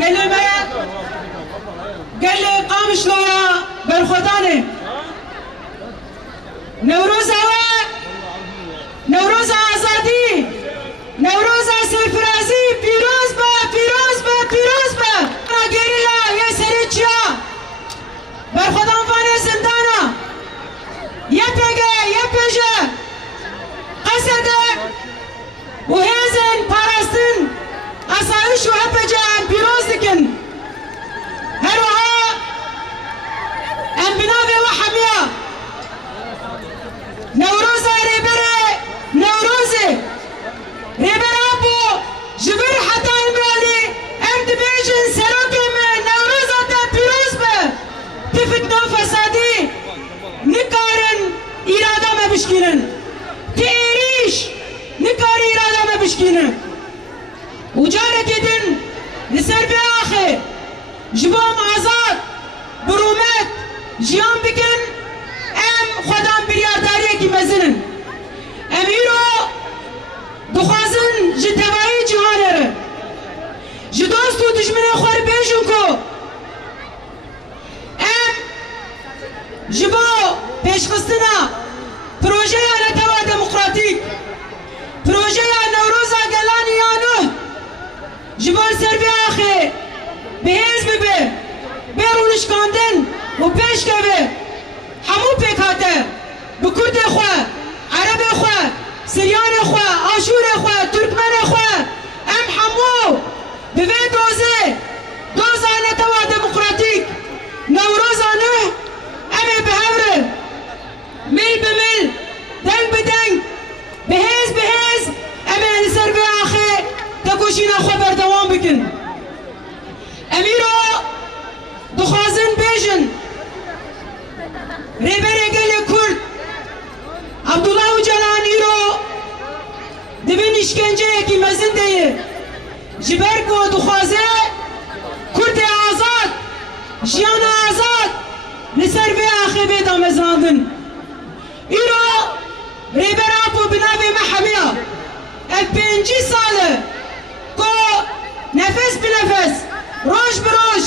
قال ما قال لي قامش لورا بالخداني نوروز نوروز آزادی نوروز سرفرازی پیروز با گریلا یه سری چیا برخودان وانه زندانا یه پیجه قصده و هزن پارستن اسایش و هپجه پیروز دکن هروها ام بناوی و حمیا نوروز ريبر ابو جبر حتى المالي ام دبيجن سروكي من نوروزة بيروز تفتنا فسادي نكارن إرادة ما بشكينن تيريش نكار إرادة ما بشكينن وجارة كدن لسر بآخر جبام آزاد برومات جيان بكن ام خدام برياردارية كي مزنن اميرو دخوازن جی تبایی جهانه جی دوست و دشمن خوار بیشون کو ام جی با پیشخستنا پروژه نتوا دموکراتیک پروژه نوروز گلانیانو جی با سربی آخه به حزب به رونش کاندن و پیش که همو پیکاته بکرد خواه عرب خواه سریان خواه آشور خواه ترکمن خواه ام حمو به دوزانه توا دموکراتیک نوروزانه ام به هوره مل به مل دنگ به دنگ به هز ام نسر به آخه تکوشین خواه بردوام بکن امیرو دخوازن بیجن ریبر گل کرد عبدالله جلانی رو دبین işkence کی مزن دیه جبر کو دخوازه کرد آزاد جیان آزاد لسر به آخه بیدا مزاندن ایرو ریبر آپو بناوی محمیا ال5 ساله کو نفس بنفس روش بروش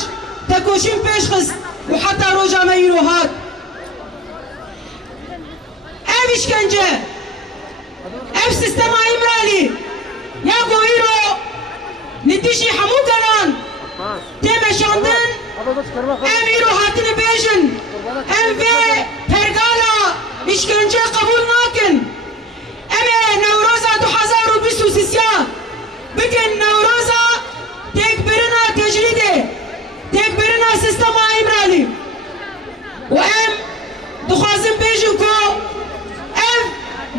تکوشین پیش خست و حتی روژا ما ایرو هات ev işkence, ev sistema imrali, ya goyro, nidişi hamu galan, temeşandın, ev iro hatini bejin, ev ve pergala işkence kabul nakin, eme Nevroza 2023 bugün Nevroza tekbirina tecride, tekbirina sistema imrali, و ام دخوازن بيجن كو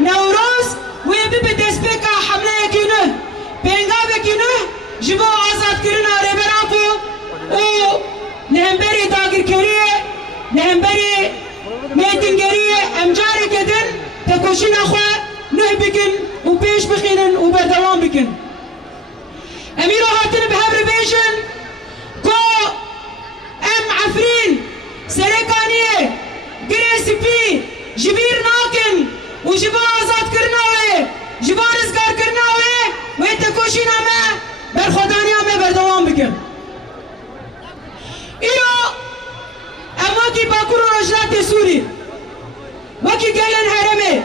نوروز ويبي بدسبكا حملة يكينه بينغا بكينه جبو آزاد كرنا ريبرابو و نهمبري داغر كريه نهمبري ميتنگريه امجاري كدن تكوشين اخوة نه بكن و بيش بخينن و بردوان بكن اميرو هاتن بهبر بيجن كو ام عفرين سرکانیه گریسپی جبیر ناکن و جبا آزاد کرنا ہوئے جبا رزگار کرنا ہوئے و تکوشی نامه برخودانی همه بردوام بکن ایرو اما کی باکور و رجلات سوری وکی گلن حرمه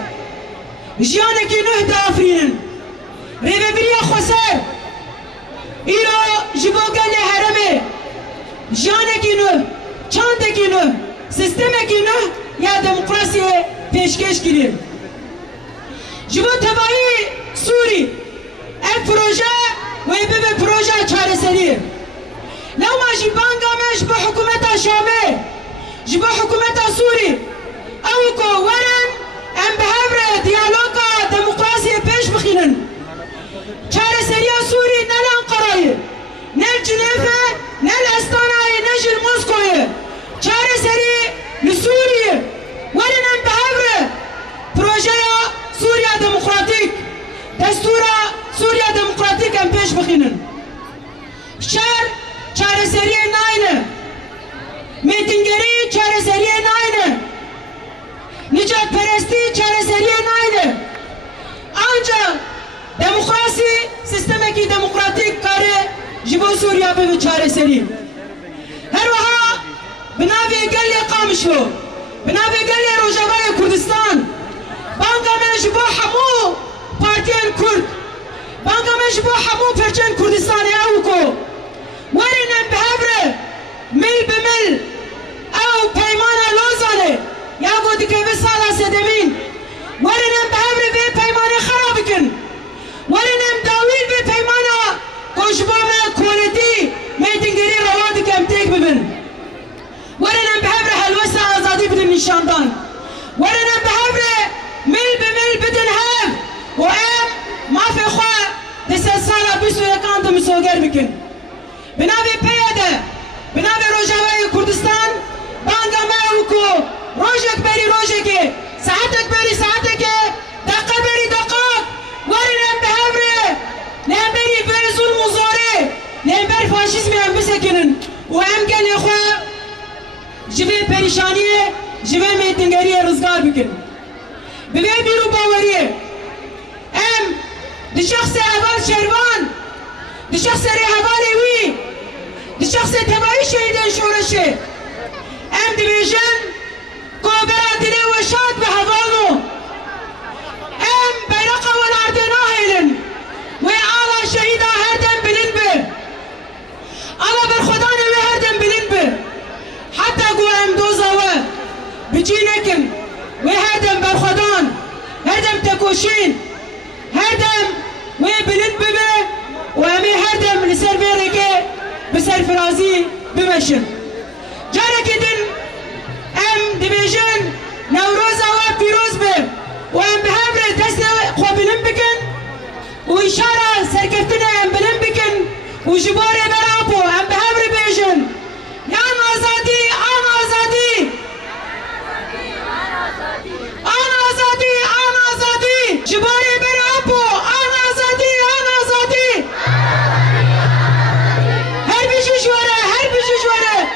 جیانه کی نه دافرینن ریوه بری خسر ایرو جبا گل حرمه جیانه کی نه چندکی نه سیستمکی نه یا دموکراسی پیشکش گیری جبو تبایی سوری ام پروژه و به پروژه چاره سری لو ما جبانگا مش به حکومت شامه جبو حکومت سوری او کو ورن ام به هر دیالوگا دموکراسی پیش بخینن چاره سری سوری نل انقرایی نل جنیفه نل استانای نجل موسکوی چاره سری لسوریه ولنن بهبره پروژه سوریا دموکراتیک دستور سوریا دموکراتیک هم پیش بخینن شهر چاره سری ناینه میتینگری چاره سری ناینه نجات پرستی چاره سری ناینه ancak demokrasi sistemeki demokratik kare جبو سوريا بن çareseri her vaha binavi gelli qamışlo binavi gelli Rojavaya Kurdistan banga men jbo hamu partiyen Kurd banga men jbo hamu perçen Kurdistan evko warinen behevre mil bimil ev peymana lozane ya godi ke ve sala sedemin warinen behevre ve peymane kharabikin warinen dawil ve peymana koşbama koleti meydingeri ravadi kemtek bibin warinen behevre helvesa azadi bidin nişandan warinen behevre mil bimil bidin hev و ام ما في خوا دست سالا بیسو یکان دم سوگر بکن بنابی پیاده بنابی روجاوی کردستان بانگا ماوکو روجک بری روجکی ساعتک بری ساعتکی دقیقه بری دقیق ورنم به همره نم بری بری ظلم و زاره نم بر فاشیزمی هم بسکنن و هم گل خوا جوی پریشانیه جوی میتنگری رزگار بکن بوی بیرو باوریه ام دي شخص اهوال شروان دي شخص رهوال وي دي شخص تبعي شهيدين شورشي ام دي بيجن كوبرا دلي وشاد بهوالو ام بيرقا والعردنا هيلن وي على شهيدا هردن بلنبه على برخدان وي هردن بلنبه حتى قو ام دوزاوه بجينكم وي هردن برخدان هردن تكوشين هردم وبلد ببه وامي هردم لسر بيركي بسر فرازي بمشن جارك دن ام دبيجن نوروزا وبيروز به وام بهبر دست خو بلن بكن وإشارة سركفتنا ام بلن بكن وجبار